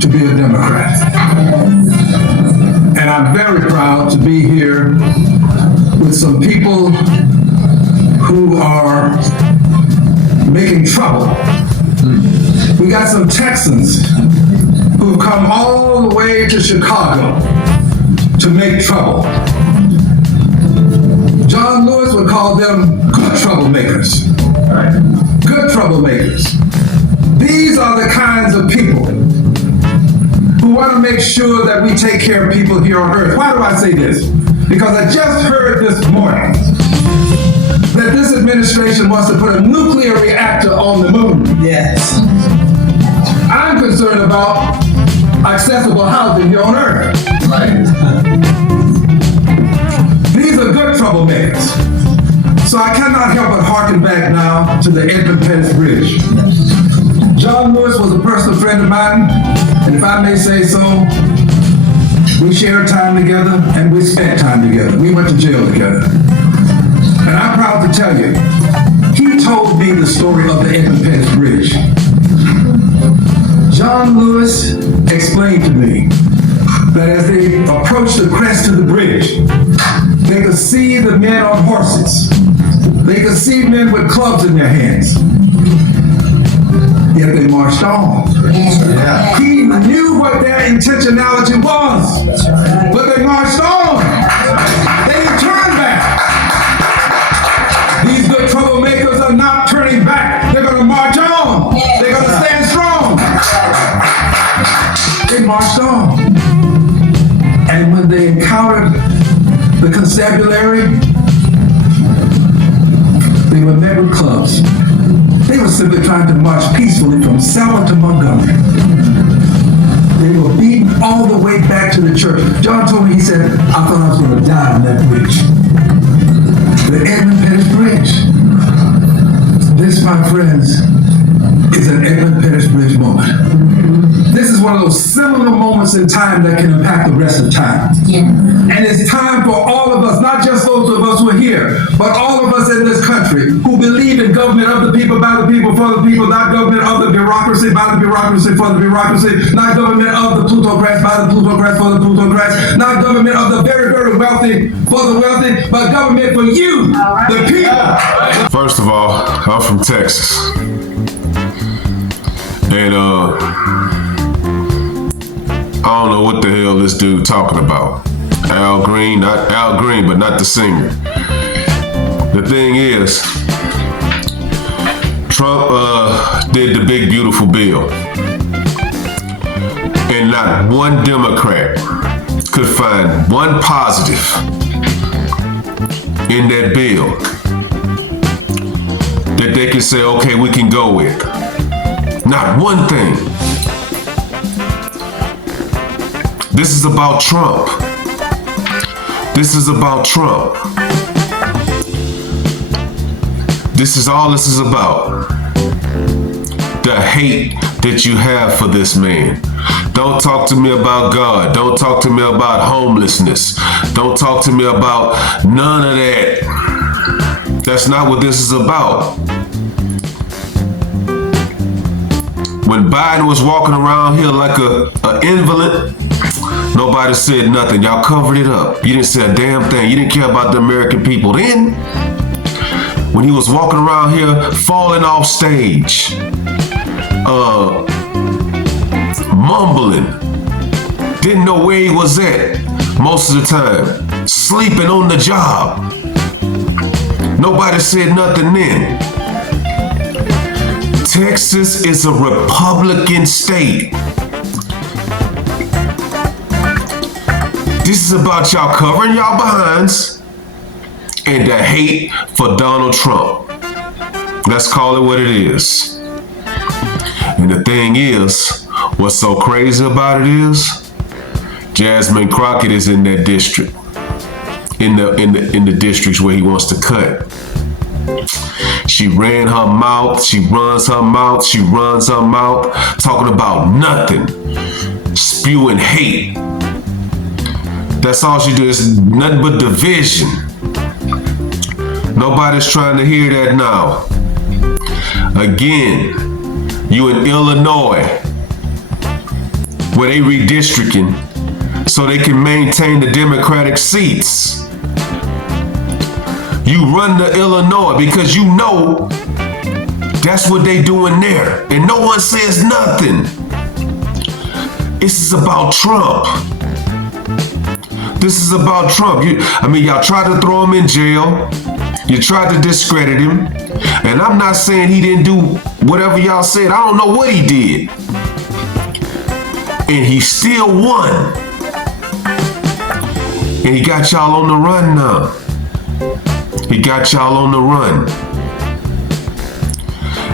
to be a Democrat. And I'm very proud to be here with some people who are making trouble. We got some Texans who've come all the way to Chicago to make trouble. John Lewis would call them good troublemakers. Good troublemakers. These are the kinds of people who want to make sure that we take care of people here on earth. Why do I say this? Because I just heard this morning that this administration wants to put a nuclear reactor on the moon. Yes. I'm concerned about accessible housing here on earth. Right. These are good troublemakers. So I cannot help but harken back now to the Edmund Pettus Bridge. John Lewis was a personal friend of mine, and if I may say so, we shared time together and we spent time together. We went to jail together. And I'm proud to tell you, he told me the story of the Edmund Pettus Bridge. John Lewis explained to me that as they approached the crest of the bridge, they could see the men on horses. They could see men with clubs in their hands. Yet they marched on. Yeah. He knew what their intentionality was, but they marched on. They didn't turn back. These good troublemakers are not turning back. They're going to march on. They're going to stand strong. They marched on. And when they encountered the constabulary, they were met with clubs. They were simply trying to march peacefully from Selma to Montgomery. They were beaten all the way back to the church. John told me, he said, I thought I was going to die on that bridge. The Edmund Pettus Bridge. This, my friends, is an Edmund Pettus Bridge moment. This is one of those similar moments in time that can impact the rest of time. Yeah. And it's time for all of us, not just those of us who are here, but all of us in this country who believe in government of the people, by the people, for the people, not government of the bureaucracy, by the bureaucracy, for the bureaucracy, not government of the plutocrats, by the plutocrats, for the plutocrats, not government of the very, very wealthy, for the wealthy, but government for you, the people. First of all, I'm from Texas. And I don't know what the hell this dude talking about. Al Green, not Al Green, but not the singer. The thing is, Trump did the big beautiful bill. And not one Democrat could find one positive in that bill that they can say, okay, we can go with. Not one thing. This is about Trump. This is about Trump. This is all this is about. The hate that you have for this man. Don't talk to me about God. Don't talk to me about homelessness. Don't talk to me about none of that. That's not what this is about. When Biden was walking around here like an invalid, nobody said nothing. Y'all covered it up. You didn't say a damn thing. You didn't care about the American people. Then, when he was walking around here falling off stage, mumbling, didn't know where he was at most of the time, sleeping on the job. Nobody said nothing then. Texas is a Republican state. This is about y'all covering y'all behinds and the hate for Donald Trump. Let's call it what it is. And the thing is, what's so crazy about it is, Jasmine Crockett is in that district, in the districts where he wants to cut. She ran her mouth, she runs her mouth, she runs her mouth, talking about nothing, spewing hate. That's all she does, is nothing but division. Nobody's trying to hear that now. Again, you in Illinois, where they redistricting so they can maintain the Democratic seats. You run to Illinois because you know that's what they doing there, and no one says nothing. This is about Trump. This is about Trump. Y'all tried to throw him in jail. You tried to discredit him. And I'm not saying he didn't do whatever y'all said. I don't know what he did. And he still won. And he got y'all on the run now. He got y'all on the run.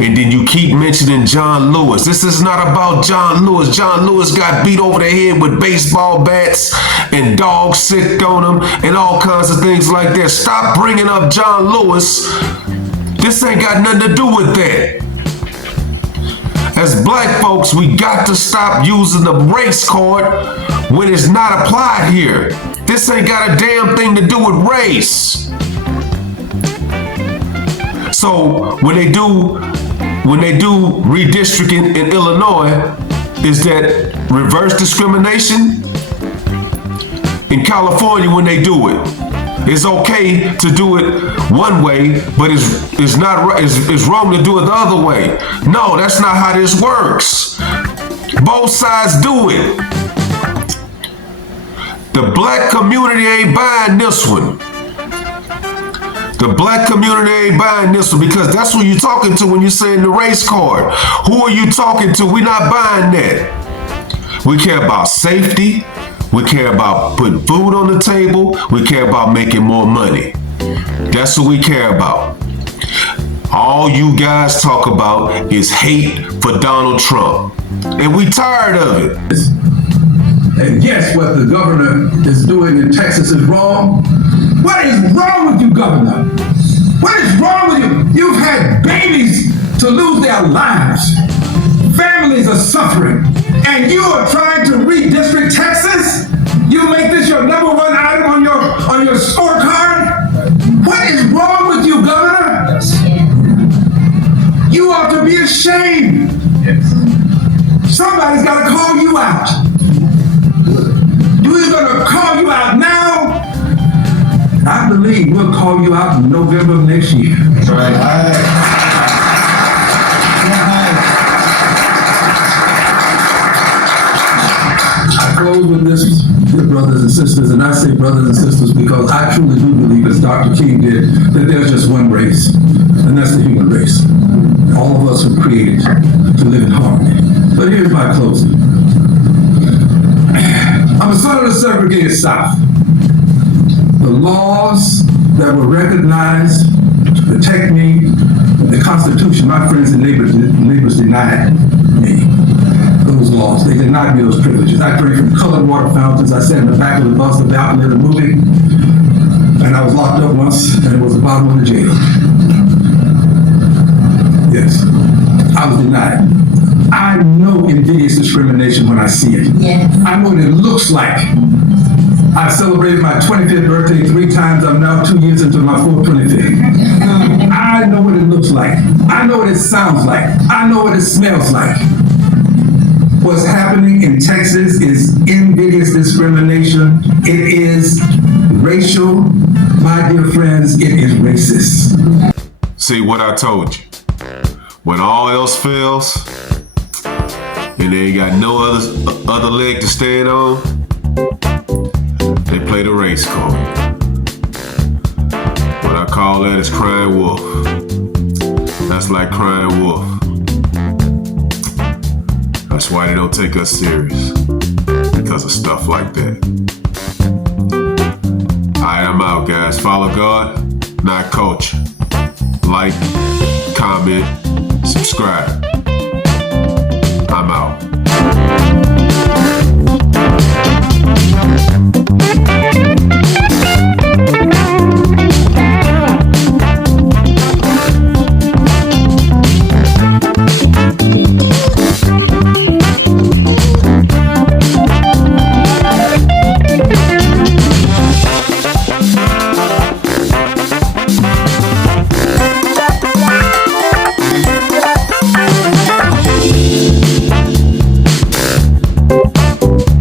And then you keep mentioning John Lewis. This is not about John Lewis. John Lewis got beat over the head with baseball bats and dogs sicked on him and all kinds of things like that. Stop bringing up John Lewis. This ain't got nothing to do with that. As black folks, we got to stop using the race card when it's not applied here. This ain't got a damn thing to do with race. So when they do redistricting in Illinois, is that reverse discrimination? In California, when they do it, it's okay to do it one way, but it's not right. It's wrong to do it the other way. No, that's not how this works. Both sides do it. The black community ain't buying this one. The black community ain't buying this one because that's who you're talking to when you're saying the race card. Who are you talking to? We're not buying that. We care about safety. We care about putting food on the table. We care about making more money. That's what we care about. All you guys talk about is hate for Donald Trump. And we tired of it. And yes, what the governor is doing in Texas is wrong. What is wrong with you, Governor? What is wrong with you? You've had babies to lose their lives. Families are suffering. And you are trying to redistrict Texas? You make this your number one item on your scorecard? What is wrong with you, Governor? You ought to be ashamed. Somebody's got to call you out. We're going to call you out now. I believe we'll call you out in November of next year. That's right. I close with this, dear brothers and sisters, and I say brothers and sisters because I truly do believe, as Dr. King did, that there's just one race, and that's the human race. All of us were created to live in harmony. But here's my closing. I'm a son of the segregated South. The laws that were recognized to protect me, the Constitution, my friends and neighbors denied me those laws. They denied me those privileges. I drank from colored water fountains. I sat in the back of the bus, the balcony of the movie, and I was locked up once, and it was the bottom of the jail. Yes, I was denied. I know invidious discrimination when I see it. Yes. I know what it looks like. I celebrated my 25th birthday 3 times. I'm now 2 years into my 4th 25th. I know what it looks like. I know what it sounds like. I know what it smells like. What's happening in Texas is invidious discrimination. It is racial. My dear friends, it is racist. See what I told you. When all else fails, and they ain't got no other leg to stand on, they play the race card. What I call that is crying wolf. That's like crying wolf. That's why they don't take us serious, because of stuff like that. I am out, guys. Follow God, not culture. Like, comment, subscribe. I'm out. Bye.